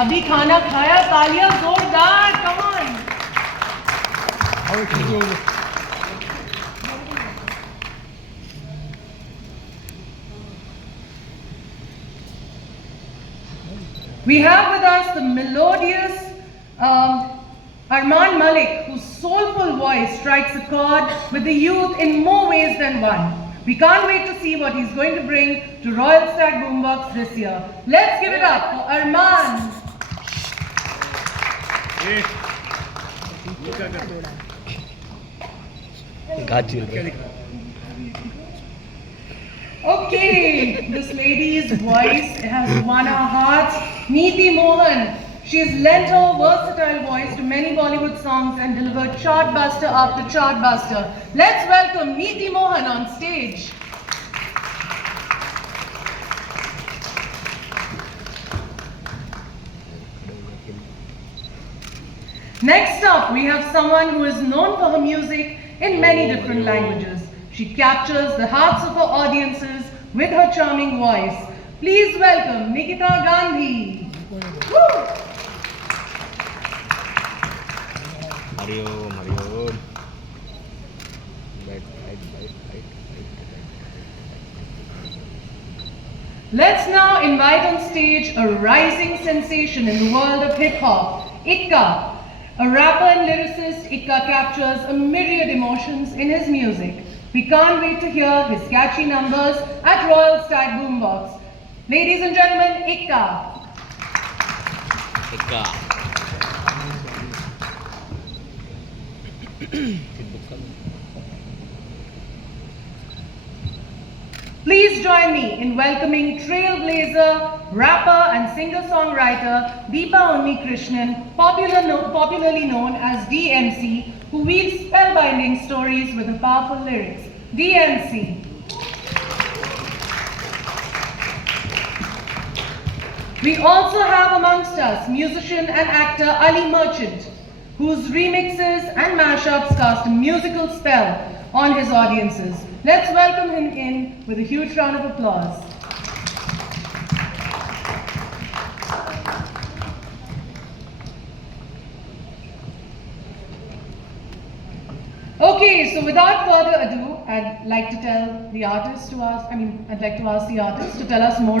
अभी खाना खाया, तालियां जोरदार, come on. We have with us the melodious Armaan Malik, whose soulful voice strikes a chord with the youth in more ways than one. We can't wait to see what he's going to bring to Royal Stag Boombox this year. Let's give it up for Armaan. Okay, this lady's voice has won our hearts. Neeti Mohan. She has lent her versatile voice to many Bollywood songs and delivered chartbuster after chartbuster. Let's welcome Neeti Mohan on stage. Next up, we have someone who is known for her music in many different languages. She captures the hearts of her audiences with her charming voice. Please welcome Nikita Gandhi. Woo! Mario. Let's now invite on stage a rising sensation in the world of hip-hop, Ikka. A rapper and lyricist, Ikka captures a myriad emotions in his music. We can't wait to hear his catchy numbers at Royal Stag Boombox. Ladies and gentlemen, Ikka. Please join me in welcoming trailblazer, rapper and singer-songwriter Deepa Unnikrishnan, popularly known as DMC, who weaves spellbinding stories with her powerful lyrics. DMC. We also have amongst us musician and actor Ali Merchant, whose remixes and mashups cast a musical spell on his audiences. Let's welcome him in with a huge round of applause. Okay, so without further ado, I'd like to ask the artist to tell us more